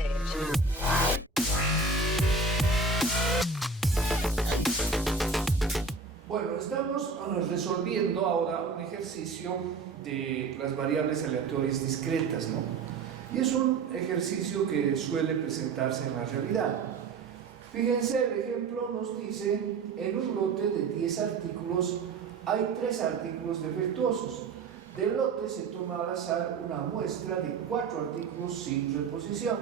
stage. Bueno, estamos resolviendo ahora un ejercicio de las variables aleatorias discretas, ¿no? Y es un ejercicio que suele presentarse en la realidad. Fíjense, el ejemplo nos dice, en un lote de 10 artículos hay 3 artículos defectuosos. Del lote se toma al azar una muestra de 4 artículos sin reposición.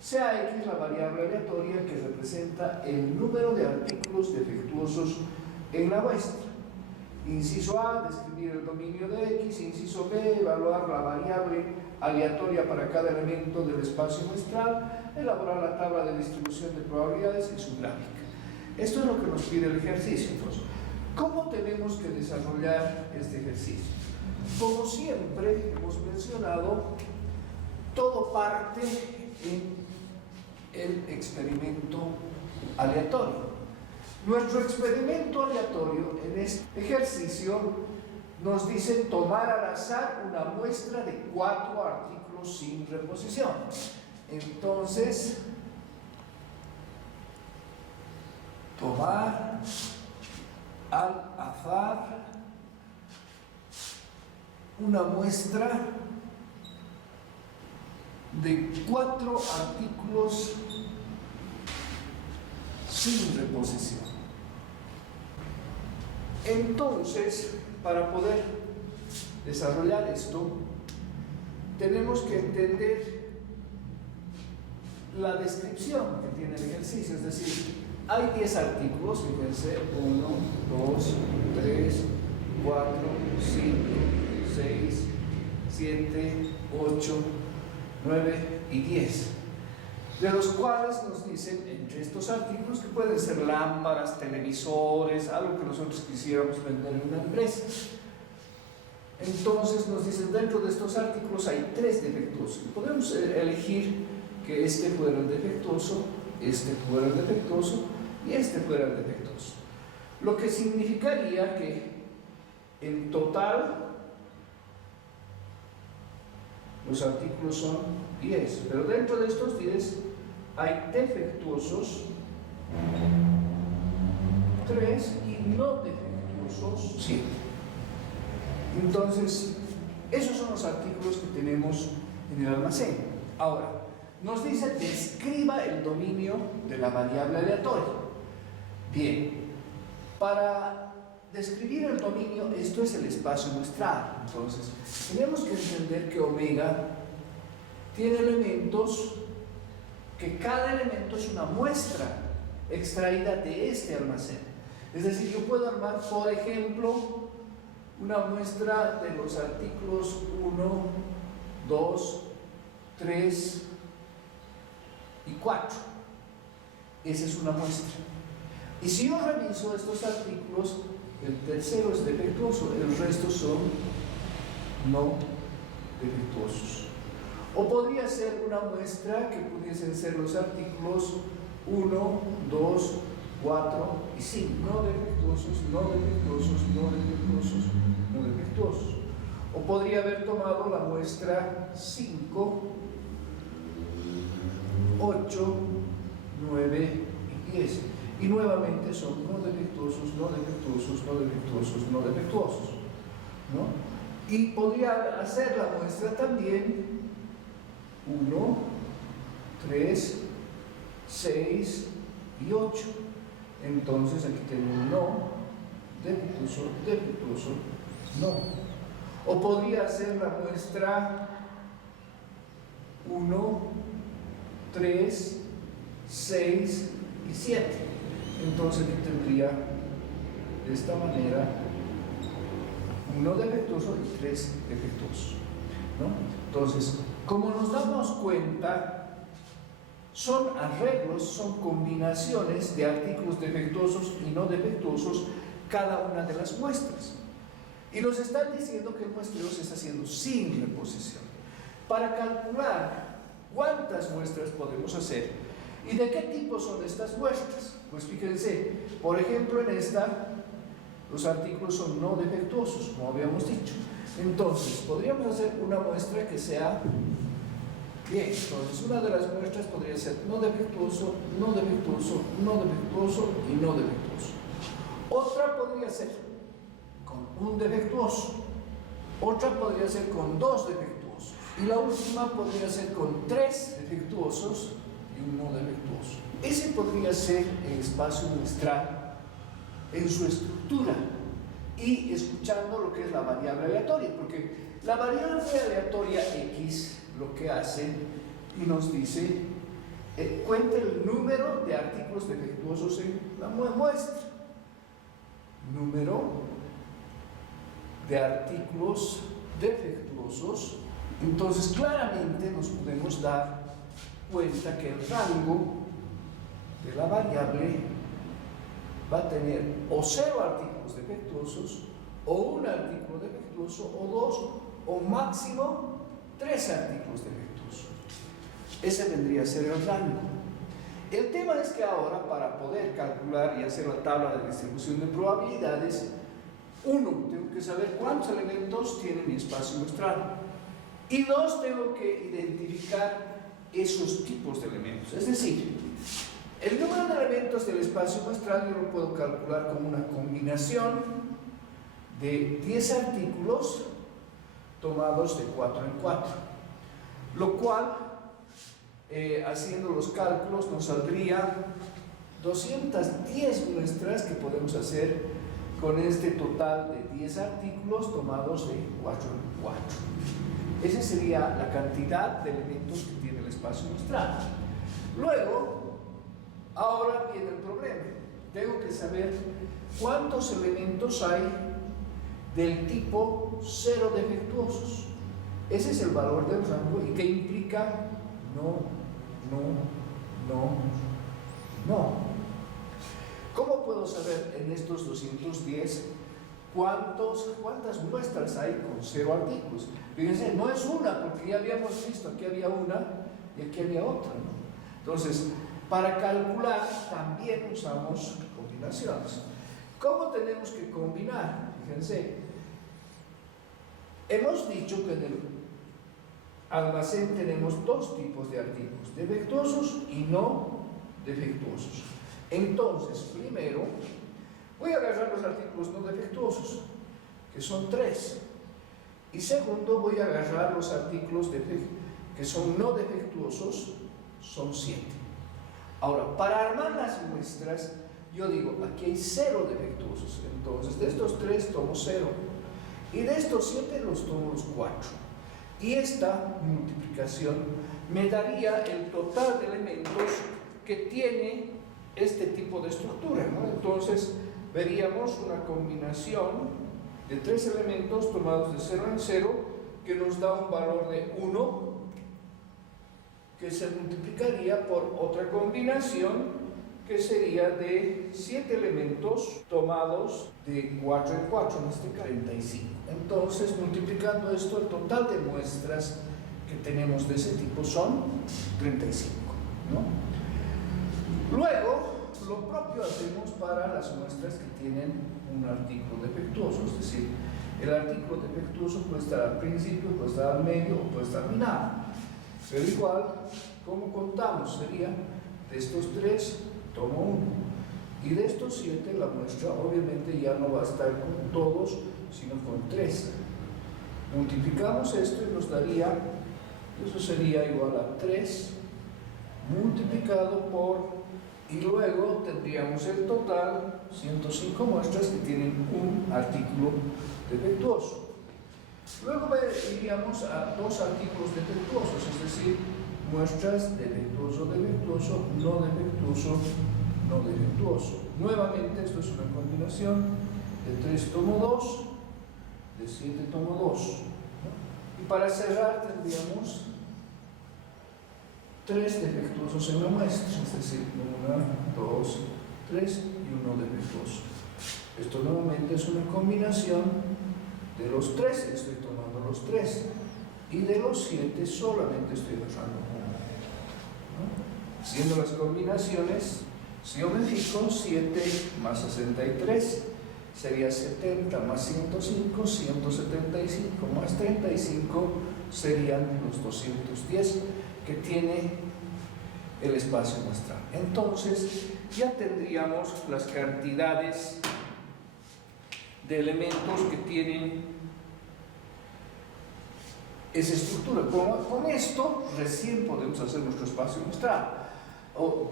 Sea X la variable aleatoria que representa el número de artículos defectuosos en la muestra. Inciso A, describir el dominio de X. Inciso B, evaluar la variable aleatoria para cada elemento del espacio muestral. Elaborar la tabla de distribución de probabilidades y su gráfica. Esto es lo que nos pide el ejercicio. Entonces, ¿cómo tenemos que desarrollar este ejercicio? Como siempre hemos mencionado, todo parte en el experimento aleatorio. Nuestro experimento aleatorio en este ejercicio nos dice tomar al azar una muestra de 4 artículos sin reposición. Entonces, tomar al azar una muestra de 4 artículos sin reposición. Entonces, para poder desarrollar esto, tenemos que entender la descripción que tiene el ejercicio, es decir, hay 10 artículos, fíjense, 1, 2, 3, 4, 5, 6, 7, 8, 9 y 10, de los cuales nos dicen entre estos artículos que pueden ser lámparas, televisores, algo que nosotros quisiéramos vender en una empresa. Entonces nos dicen dentro de estos artículos hay 3 defectuosos. Podemos elegir que este fuera el defectuoso, este fuera el defectuoso y este fuera el defectuoso. Lo que significaría que en total los artículos son 10, pero dentro de estos 10 hay defectuosos 3 y no defectuosos 7. Entonces, esos son los artículos que tenemos en el almacén. Ahora, nos dice describa el dominio de la variable aleatoria. Bien, para describir el dominio, esto es el espacio muestral. Entonces, tenemos que entender que omega tiene elementos, que cada elemento es una muestra extraída de este almacén. Es decir, yo puedo armar, por ejemplo, una muestra de los artículos 1, 2, 3 y 4. Esa es una muestra. Y si yo reviso estos artículos, el tercero es defectuoso, el resto son no defectuosos. O podría ser una muestra que pudiesen ser los artículos 1, 2, 4 y 5, no defectuosos, no defectuosos, no defectuosos, no defectuosos. O podría haber tomado la muestra 5, 8, 9 y 10. Y nuevamente son no defectuosos, no defectuosos, no defectuosos, no defectuosos, ¿no? Y podría hacer la muestra también 1, 3, 6 y 8. Entonces aquí tengo no, defectuoso, defectuoso, no. O podría hacer la muestra 1, 3, 6 y 7. Entonces aquí tendría de esta manera 1 defectuoso y 3 defectuosos, ¿no? Entonces, como nos damos cuenta, son arreglos, son combinaciones de artículos defectuosos y no defectuosos cada una de las muestras. Y nos están diciendo que el muestreo se está haciendo sin reposición. Para calcular cuántas muestras podemos hacer y de qué tipo son estas muestras, pues fíjense, por ejemplo en esta, los artículos son no defectuosos, como habíamos dicho. Entonces, podríamos hacer una muestra que sea Bien, entonces una de las muestras podría ser no defectuoso, no defectuoso, no defectuoso y no defectuoso. Otra podría ser con un defectuoso, otra podría ser con dos defectuosos y la última podría ser con tres defectuosos y un no defectuoso. Ese podría ser el espacio muestral en su estructura y escuchando lo que es la variable aleatoria, porque la variable aleatoria X lo que hace y nos dice, cuenta el número de artículos defectuosos en la muestra. Número de artículos defectuosos. Entonces claramente nos podemos dar cuenta que el rango de la variable va a tener o 0 artículos defectuosos, o un artículo defectuoso, o 2, o máximo 3 artículos defectuosos. Ese vendría a ser el rango. El tema es que ahora, para poder calcular y hacer la tabla de distribución de probabilidades, uno, tengo que saber cuántos elementos tiene mi espacio muestral, y dos, tengo que identificar esos tipos de elementos. Es decir, el número de elementos del espacio muestral yo lo puedo calcular como una combinación de 10 artículos tomados de 4 en 4, lo cual, haciendo los cálculos, nos saldría 210 muestras que podemos hacer con este total de 10 artículos tomados de 4 en 4. Esa sería la cantidad de elementos que tiene el espacio muestral. Luego, ahora viene el problema. Tengo que saber cuántos elementos hay del tipo 0 defectuosos. Ese es el valor del rango y que implica no. ¿Cómo puedo saber en estos 210 cuántas muestras hay con 0 artículos? Fíjense, no es una, porque ya habíamos visto, aquí había una y aquí había otra, ¿no? Entonces, para calcular también usamos combinaciones. ¿Cómo tenemos que combinar? Fíjense, hemos dicho que en el almacén tenemos dos tipos de artículos, defectuosos y no defectuosos. Entonces, primero, voy a agarrar los artículos no defectuosos, que son 3. Y segundo, voy a agarrar los artículos que son no defectuosos, son 7. Ahora, para armar las muestras, yo digo, aquí hay 0 defectuosos. Entonces, de estos 3 tomo 0. Y de estos 7 los tomo los 4. Y esta multiplicación me daría el total de elementos que tiene este tipo de estructura, ¿no? Entonces veríamos una combinación de 3 elementos tomados de 0 en 0 que nos da un valor de 1 que se multiplicaría por otra combinación que sería de 7 elementos tomados de 4 en 4, en este caso 35. Entonces, multiplicando esto, el total de muestras que tenemos de ese tipo son 35, ¿no? Luego, lo propio hacemos para las muestras que tienen un artículo defectuoso, es decir, el artículo defectuoso puede estar al principio, puede estar al medio o puede estar al final. Pero igual, ¿cómo contamos? Sería de estos 3 tomo 1 y de estos 7 la muestra obviamente ya no va a estar con todos sino con 3. Multiplicamos esto y nos daría, eso sería igual a 3 multiplicado por, y luego tendríamos el total 105 muestras que tienen un artículo defectuoso. Luego iríamos a 2 artículos defectuosos, es decir, muestras defectuoso, defectuoso, no defectuoso, no defectuoso. Nuevamente, esto es una combinación de 3 tomo 2, de 7 tomo 2. ¿No? Y para cerrar tendríamos 3 defectuosos en la muestra, es decir, 1, 2, 3 y 1 defectuoso. Esto nuevamente es una combinación de los 3, estoy tomando los 3, y de los 7 solamente estoy dejando 1. ¿No? Haciendo las combinaciones, si yo me fijo, 7 más 63 sería 70 más 105, 175 más 35 serían los 210. que tiene el espacio muestral. Entonces ya tendríamos las cantidades de elementos que tienen esa estructura. Con esto recién podemos hacer nuestro espacio muestral.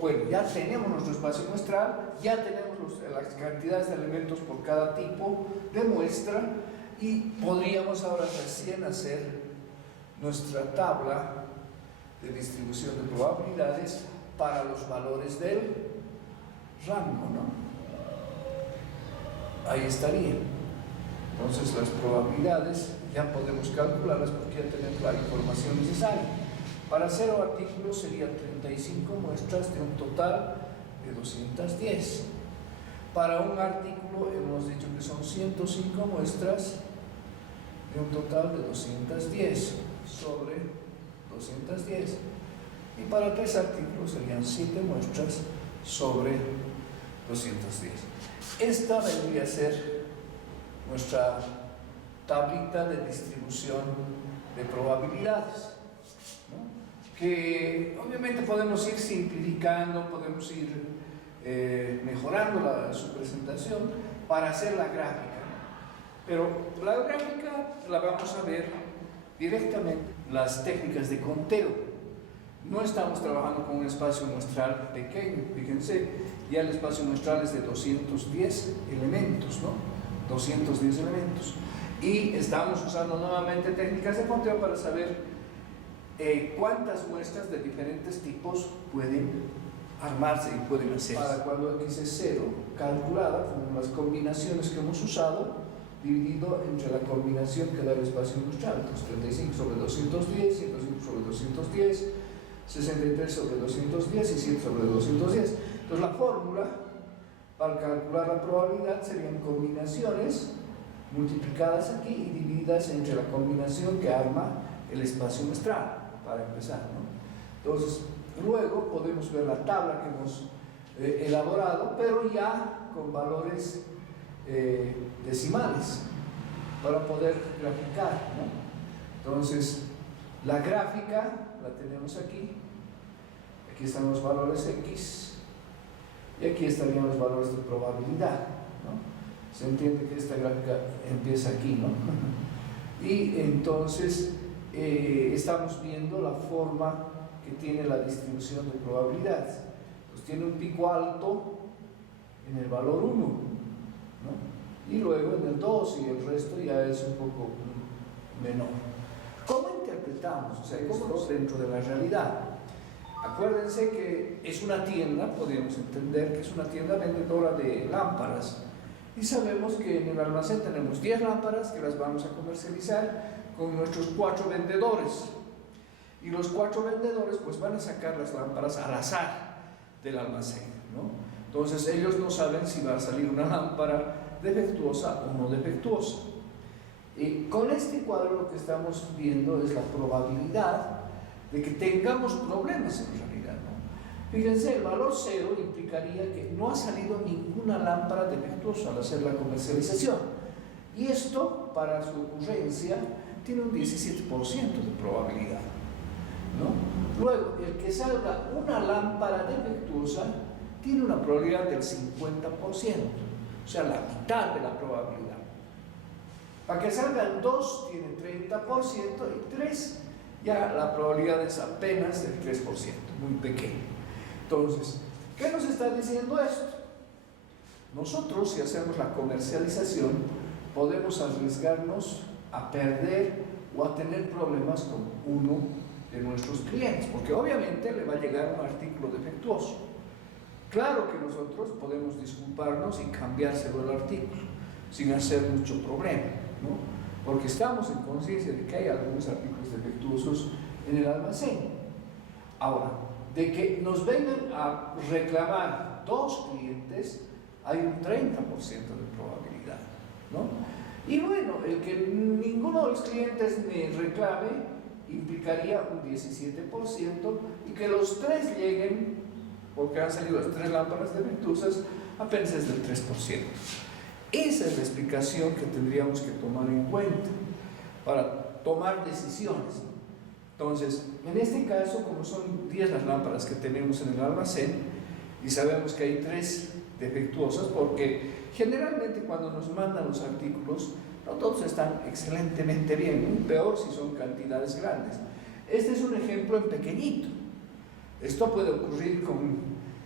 Bueno, ya tenemos nuestro espacio muestral, ya tenemos las cantidades de elementos por cada tipo de muestra y podríamos ahora recién hacer nuestra tabla de distribución de probabilidades para los valores del rango, ¿no? Ahí estaría. Entonces las probabilidades ya podemos calcularlas porque ya tenemos la información necesaria. Para 0 artículos serían 35 muestras de un total de 210. Para un artículo hemos dicho que son 105 muestras de un total de 210 sobre 210. Y para 3 artículos serían 7 muestras sobre 210. Esta vendría a ser nuestra tablita de distribución de probabilidades, ¿no? Que obviamente podemos ir simplificando, podemos ir mejorando su presentación para hacer la gráfica, ¿no? Pero la gráfica la vamos a ver directamente las técnicas de conteo. No estamos trabajando con un espacio muestral pequeño, fíjense, ya el espacio muestral es de 210 elementos, ¿no? 210 elementos. Y estamos usando nuevamente técnicas de conteo para saber cuántas muestras de diferentes tipos pueden armarse y pueden hacerse. Para cuando x es 0, calculada con las combinaciones que hemos usado, dividido entre la combinación que da el espacio muestral. Entonces 35 sobre 210, 105 sobre 210, 63 sobre 210 y 7 sobre 210. Entonces la fórmula para calcular la probabilidad serían combinaciones multiplicadas aquí y divididas entre la combinación que arma el espacio muestral, para empezar, ¿no? Entonces, luego podemos ver la tabla que hemos elaborado, pero ya con valores decimales, para poder graficar, ¿no? Entonces, la gráfica la tenemos aquí. Aquí están los valores X y aquí estarían los valores de probabilidad, ¿no? Se entiende que esta gráfica empieza aquí, ¿no? Y entonces estamos viendo la forma que tiene la distribución de probabilidades. Pues tiene un pico alto en el valor 1, ¿no? Y luego en el 2 y el resto ya es un poco menor. ¿Cómo interpretamos? O sea, ¿cómo dentro de la realidad? Acuérdense que es una tienda, podríamos entender que es una tienda vendedora de lámparas. Y sabemos que en el almacén tenemos 10 lámparas que las vamos a comercializar con nuestros 4 vendedores. Y los 4 vendedores pues van a sacar las lámparas al azar del almacén, ¿no? Entonces ellos no saben si va a salir una lámpara defectuosa o no defectuosa. Y con este cuadro lo que estamos viendo es la probabilidad de que tengamos problemas en realidad, ¿no? Fíjense, el valor 0 implicaría que no ha salido ninguna lámpara defectuosa al hacer la comercialización. Y esto, para su ocurrencia, tiene un 17% de probabilidad, ¿no? Luego, el que salga una lámpara defectuosa tiene una probabilidad del 50%, o sea, la mitad de la probabilidad. Para que salgan 2 tiene 30% y 3 ya la probabilidad es apenas del 3%, muy pequeño. Entonces, ¿qué nos está diciendo esto? Nosotros, si hacemos la comercialización, podemos arriesgarnos a perder o a tener problemas con uno de nuestros clientes, porque obviamente le va a llegar un artículo defectuoso. Claro que nosotros podemos disculparnos y cambiárselo el artículo sin hacer mucho problema, ¿no? Porque estamos en conciencia de que hay algunos artículos defectuosos en el almacén. Ahora, de que nos vengan a reclamar 2 clientes, hay un 30% de probabilidad, ¿no? Y bueno, el que ninguno de los clientes me reclame implicaría un 17% y que los 3 lleguen, porque han salido las 3 lámparas defectuosas, apenas es del 3%. Esa es la explicación que tendríamos que tomar en cuenta para tomar decisiones. Entonces, en este caso, como son 10 las lámparas que tenemos en el almacén, y sabemos que hay 3 defectuosas, porque generalmente cuando nos mandan los artículos, no todos están excelentemente bien, peor si son cantidades grandes. Este es un ejemplo en pequeñito. Esto puede ocurrir con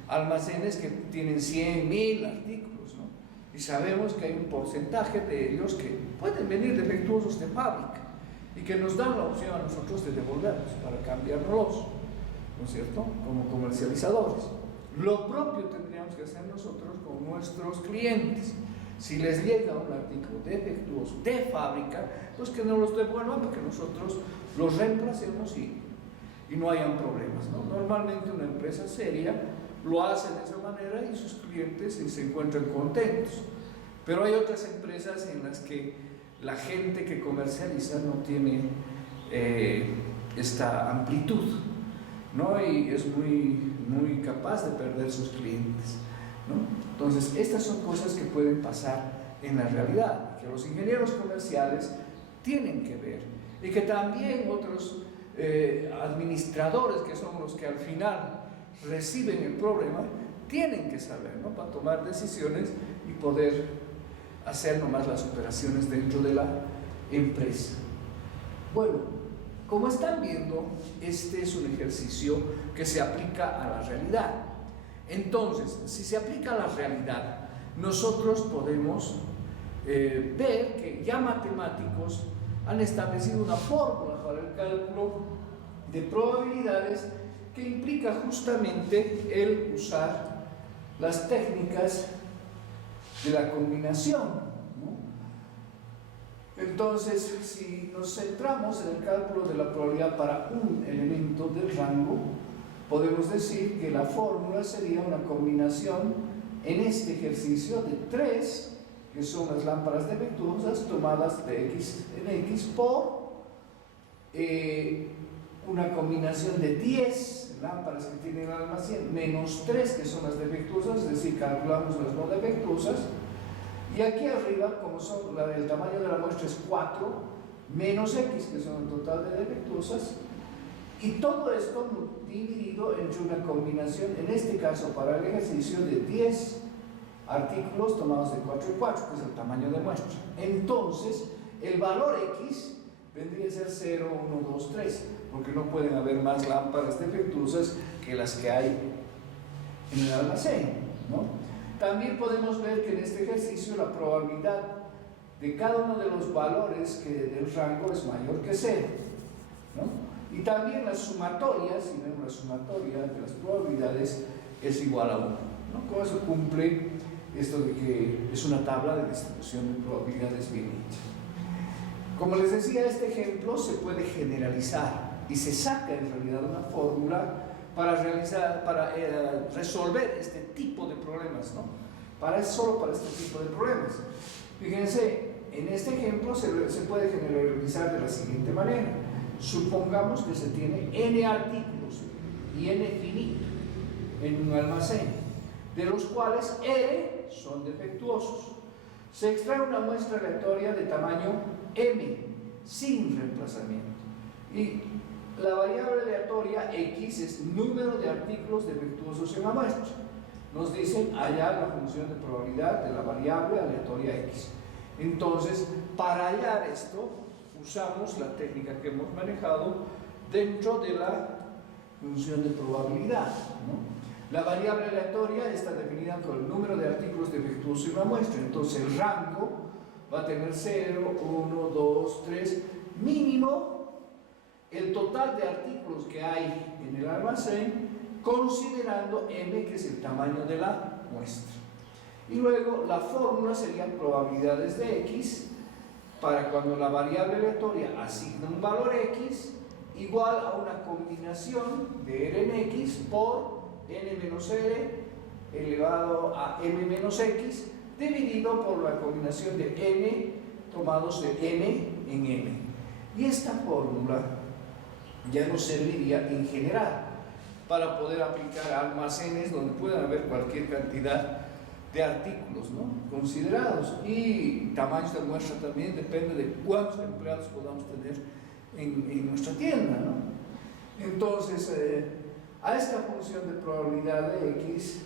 almacenes que tienen 100, 1000 artículos, ¿no? Y sabemos que hay un porcentaje de ellos que pueden venir defectuosos de fábrica y que nos dan la opción a nosotros de devolverlos para cambiárnoslos, ¿no es cierto?, como comercializadores. Lo propio tendríamos que hacer nosotros con nuestros clientes. Si les llega un artículo defectuoso de fábrica, pues que nos los devuelvan para que nosotros los reemplacemos y no hayan problemas, ¿no? Normalmente una empresa seria lo hace de esa manera y sus clientes se encuentran contentos. Pero hay otras empresas en las que la gente que comercializa no tiene esta amplitud, ¿no? Y es muy capaz de perder sus clientes, ¿no? Entonces, estas son cosas que pueden pasar en la realidad, que los ingenieros comerciales tienen que ver, y que también otros administradores, que son los que al final reciben el problema, tienen que saber, ¿no?, para tomar decisiones y poder hacer nomás las operaciones dentro de la empresa. Bueno, como están viendo, este es un ejercicio que se aplica a la realidad. Entonces, si se aplica a la realidad, nosotros podemos ver que ya matemáticos han establecido una fórmula para el cálculo de probabilidades que implica justamente el usar las técnicas de la combinación, ¿no? Entonces, si nos centramos en el cálculo de la probabilidad para un elemento del rango, podemos decir que la fórmula sería una combinación en este ejercicio de 3, que son las lámparas defectuosas tomadas de x en x, por una combinación de 10 lámparas que tienen el almacén menos 3 que son las defectuosas, es decir, calculamos las no defectuosas, y aquí arriba, como son el tamaño de la muestra es 4 menos x, que son el total de defectuosas, y todo esto dividido entre una combinación, en este caso para el ejercicio, de 10 artículos tomados de 4 y 4, que es el tamaño de muestra. Entonces, el valor x vendría a ser 0, 1, 2, 3, porque no pueden haber más lámparas defectuosas que las que hay en el almacén, ¿no? También podemos ver que en este ejercicio la probabilidad de cada uno de los valores del rango es mayor que 0, ¿no? Y también la sumatoria, si vemos la sumatoria de las probabilidades, es igual a 1, ¿no? Con eso cumple esto de que es una tabla de distribución de probabilidades bien hecha. Como les decía, este ejemplo se puede generalizar y se saca en realidad una fórmula para resolver este tipo de problemas, ¿no? Solo para este tipo de problemas. Fíjense, en este ejemplo se puede generalizar de la siguiente manera. Supongamos que se tiene n artículos y n finito en un almacén, de los cuales n son defectuosos. Se extrae una muestra aleatoria de tamaño m, sin reemplazamiento, y la variable aleatoria x es número de artículos defectuosos en la muestra. Nos dicen hallar la función de probabilidad de la variable aleatoria x. Entonces, para hallar esto, usamos la técnica que hemos manejado dentro de la función de probabilidad, ¿no? La variable aleatoria está definida con el número de artículos defectuosos en la muestra. Entonces, el rango va a tener 0, 1, 2, 3, mínimo el total de artículos que hay en el almacén, considerando m, que es el tamaño de la muestra. Y luego la fórmula serían probabilidades de x para cuando la variable aleatoria asigna un valor x igual a una combinación de r en x por n menos r elevado a m menos x dividido por la combinación de n tomados de n en m. Y esta fórmula ya nos serviría en general para poder aplicar a almacenes donde puedan haber cualquier cantidad de artículos, ¿no?, considerados, y tamaños de muestra también, depende de cuántos empleados podamos tener en nuestra tienda, ¿no? Entonces, a esta función de probabilidad de X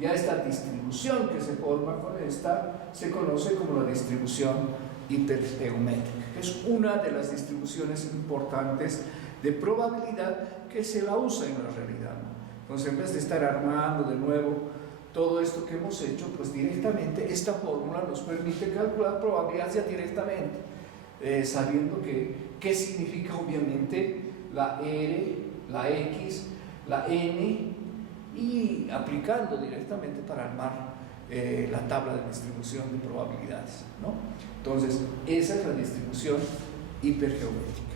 y a esta distribución que se forma con esta, se conoce como la distribución hipergeométrica, que es una de las distribuciones importantes de probabilidad que se la usa en la realidad, ¿no? Entonces, en vez de estar armando de nuevo todo esto que hemos hecho, pues directamente esta fórmula nos permite calcular probabilidades ya directamente, sabiendo qué significa obviamente la R, la X, la N, y aplicando directamente para armar la tabla de distribución de probabilidades, ¿no? Entonces, esa es la distribución hipergeométrica.